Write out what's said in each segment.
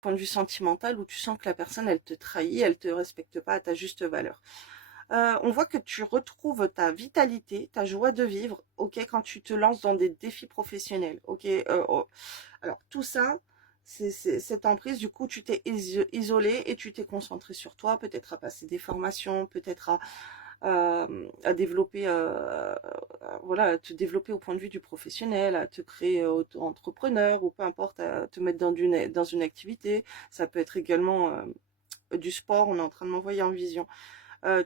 point de vue sentimental où tu sens que la personne, elle te trahit, elle te respecte pas à ta juste valeur. On voit que tu retrouves ta vitalité, ta joie de vivre, ok, quand tu te lances dans des défis professionnels, ok. Oh. Alors tout ça, cette emprise, du coup, tu t'es isolé et tu t'es concentré sur toi, peut-être à passer des formations, peut-être à développer, voilà, à te développer au point de vue du professionnel, à te créer auto-entrepreneur ou peu importe, à te mettre dans une activité. Ça peut être également du sport, on est en train de m'envoyer en vision.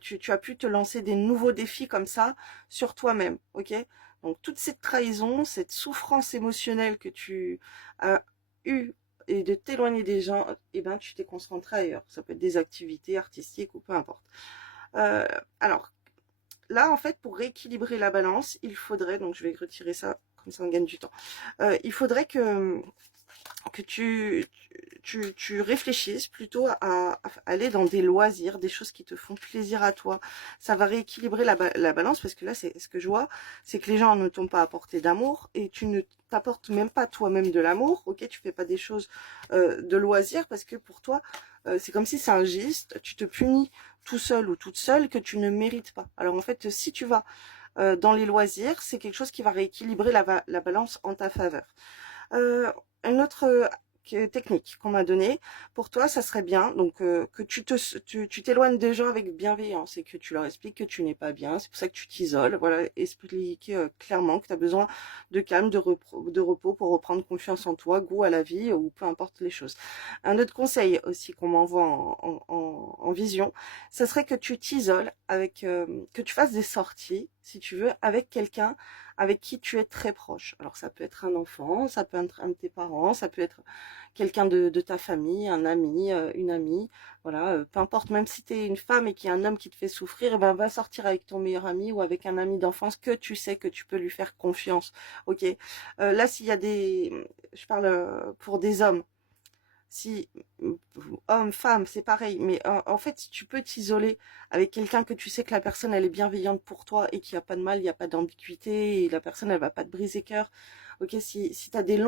Tu as pu te lancer des nouveaux défis comme ça sur toi-même, ok? Donc toute cette trahison, cette souffrance émotionnelle que tu as eue et de t'éloigner des gens, eh ben tu t'es concentré ailleurs. Ça peut être des activités artistiques ou peu importe. Euh, alors là, en fait, pour rééquilibrer la balance, il faudrait, donc je vais retirer ça, comme ça on gagne du temps. Il faudrait que tu réfléchisses plutôt à aller dans des loisirs, des choses qui te font plaisir à toi. Ça va rééquilibrer la balance parce que là, c'est ce que je vois, c'est que les gens ne t'ont pas apporté d'amour et tu ne t'apportes même pas toi-même de l'amour. Ok, tu fais pas des choses de loisirs parce que pour toi, c'est comme si c'est un geste, tu te punis tout seul ou toute seule que tu ne mérites pas. Alors en fait, si tu vas dans les loisirs, c'est quelque chose qui va rééquilibrer la balance en ta faveur. Euh, une autre technique qu'on m'a donnée, pour toi, ça serait bien donc que tu t'éloignes des gens avec bienveillance et que tu leur expliques que tu n'es pas bien, c'est pour ça que tu t'isoles, voilà, expliquer clairement que tu as besoin de calme, de repos pour reprendre confiance en toi, goût à la vie ou peu importe les choses. Un autre conseil aussi qu'on m'envoie en vision, ça serait que tu t'isoles avec, que tu fasses des sorties, si tu veux, avec quelqu'un avec qui tu es très proche. Alors ça peut être un enfant, ça peut être un de tes parents, ça peut être quelqu'un de ta famille, un ami, une amie, voilà, peu importe, même si tu es une femme et qu'il y a un homme qui te fait souffrir, eh ben va sortir avec ton meilleur ami ou avec un ami d'enfance que tu sais que tu peux lui faire confiance. Ok. Là, s'il y a je parle pour des hommes, si homme, femme, c'est pareil, mais en fait, tu peux t'isoler avec quelqu'un que tu sais que la personne, elle est bienveillante pour toi et qu'il n'y a pas de mal, il n'y a pas d'ambiguïté et la personne, elle va pas te briser cœur. Ok, si tu as des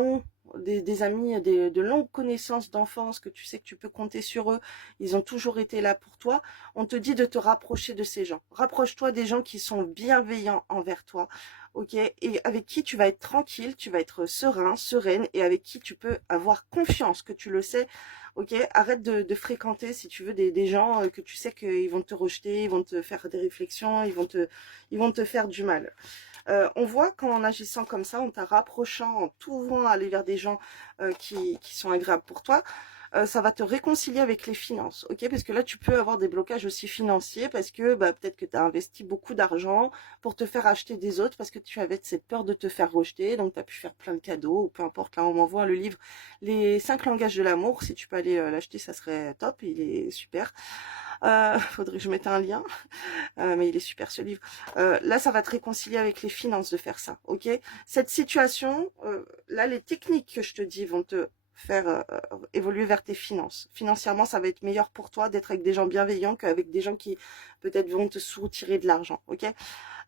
amis, de longues connaissances d'enfance que tu sais que tu peux compter sur eux, ils ont toujours été là pour toi, on te dit de te rapprocher de ces gens. Rapproche-toi des gens qui sont bienveillants envers toi, ok, et avec qui tu vas être tranquille, tu vas être serein, sereine, et avec qui tu peux avoir confiance, que tu le sais, ok. Arrête de fréquenter, si tu veux, des gens que tu sais qu'ils vont te rejeter, ils vont te faire des réflexions, ils vont te faire du mal. On voit qu'en agissant comme ça, en te rapprochant, en t'ouvrant à aller vers des gens qui sont agréables pour toi, ça va te réconcilier avec les finances, ok? Parce que là, tu peux avoir des blocages aussi financiers parce que bah, peut-être que tu as investi beaucoup d'argent pour te faire acheter des autres parce que tu avais cette peur de te faire rejeter, donc tu as pu faire plein de cadeaux ou peu importe. Là, on m'envoie le livre Les 5 langages de l'amour. Si tu peux aller l'acheter, ça serait top. Il est super. Faudrait que je mette un lien, mais il est super ce livre. Là, ça va te réconcilier avec les finances de faire ça, ok? Cette situation, là, les techniques que je te dis vont te faire évoluer vers tes finances. Financièrement, ça va être meilleur pour toi d'être avec des gens bienveillants qu'avec des gens qui peut-être vont te soutirer de l'argent, ok?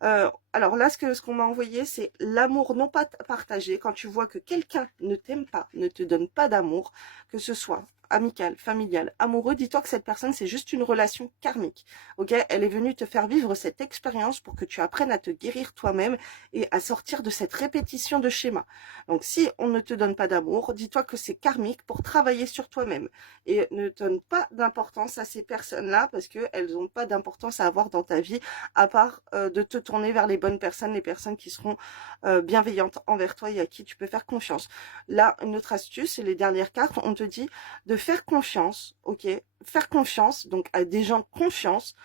Alors là, ce qu'on m'a envoyé, c'est l'amour non pas partagé. Quand tu vois que quelqu'un ne t'aime pas, ne te donne pas d'amour, que ce soit amical, familial, amoureux, dis-toi que cette personne, c'est juste une relation karmique. Ok? Elle est venue te faire vivre cette expérience pour que tu apprennes à te guérir toi-même et à sortir de cette répétition de schéma. Donc, si on ne te donne pas d'amour, dis-toi que c'est karmique pour travailler sur toi-même. Et ne donne pas d'importance à ces personnes-là parce qu'elles n'ont pas d'importance à avoir dans ta vie à part de te tourner vers les bonnes personnes, les personnes qui seront bienveillantes envers toi et à qui tu peux faire confiance. Là, une autre astuce, c'est les dernières cartes, on te dit de faire confiance, ok? Faire confiance, donc à des gens confiance,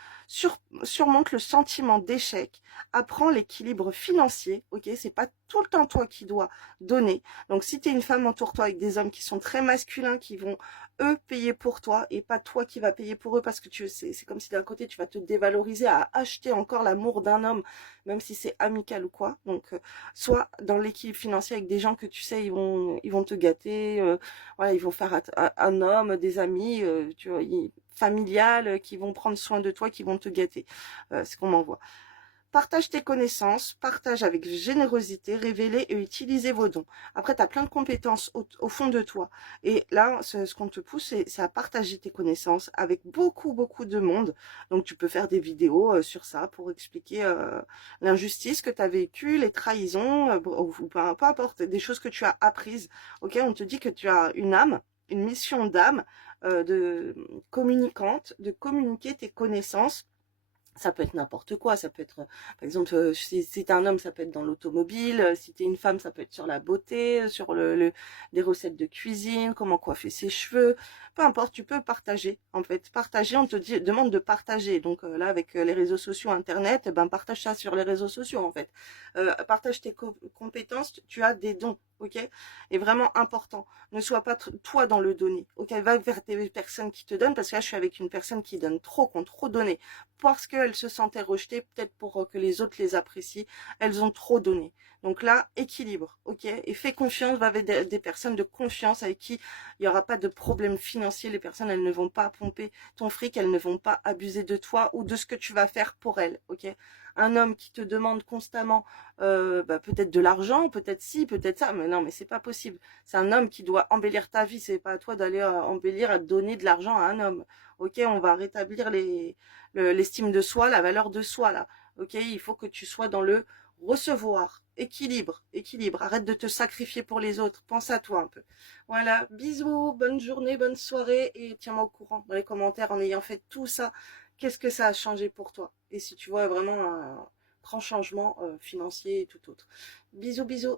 surmonte le sentiment d'échec, apprends l'équilibre financier, ok? C'est pas tout le temps toi qui dois donner. Donc si tu es une femme, entoure-toi avec des hommes qui sont très masculins, qui vont eux payer pour toi et pas toi qui vas payer pour eux parce que c'est comme si d'un côté tu vas te dévaloriser à acheter encore l'amour d'un homme, même si c'est amical ou quoi. Donc soit dans l'équilibre financier avec des gens que tu sais ils vont te gâter, voilà, ils vont faire un homme, des amis, tu vois, familiales qui vont prendre soin de toi, qui vont te gâter. C'est ce qu'on m'envoie. Partage tes connaissances, partage avec générosité, révélez et utilisez vos dons. Après, tu as plein de compétences au fond de toi. Et là, ce qu'on te pousse, c'est à partager tes connaissances avec beaucoup, beaucoup de monde. Donc, tu peux faire des vidéos sur ça pour expliquer l'injustice que tu as vécue, les trahisons, ou peu importe, des choses que tu as apprises. Ok, on te dit que tu as une âme, une mission d'âme, de communicante, de communiquer tes connaissances. Ça peut être n'importe quoi, ça peut être, par exemple, si t'es un homme, ça peut être dans l'automobile, si t'es une femme, ça peut être sur la beauté, sur des recettes de cuisine, comment coiffer ses cheveux, peu importe, tu peux partager, en fait, partager, on te demande de partager, donc là, avec les réseaux sociaux, internet, ben, partage ça sur les réseaux sociaux, en fait, partage tes compétences, tu as des dons, ok, et vraiment important, ne sois pas toi dans le donner, ok, va vers des personnes qui te donnent, parce que là, je suis avec une personne qui donne trop, qui ont trop donné, parce qu'elles se sentaient rejetées, peut-être pour que les autres les apprécient, elles ont trop donné. Donc là, équilibre, ok? Et fais confiance, va avec des personnes de confiance avec qui il n'y aura pas de problème financier. Les personnes, elles ne vont pas pomper ton fric, elles ne vont pas abuser de toi ou de ce que tu vas faire pour elles, ok? Un homme qui te demande constamment peut-être de l'argent, peut-être ci, peut-être ça, mais non, mais c'est pas possible. C'est un homme qui doit embellir ta vie, c'est pas à toi d'aller embellir, à donner de l'argent à un homme. Ok, on va rétablir l'estime de soi, la valeur de soi là. Ok, il faut que tu sois dans le recevoir, équilibre, équilibre. Arrête de te sacrifier pour les autres. Pense à toi un peu. Voilà, bisous, bonne journée, bonne soirée et tiens-moi au courant dans les commentaires en ayant fait tout ça. Qu'est-ce que ça a changé pour toi? Et si tu vois vraiment un grand changement financier et tout autre. Bisous, bisous.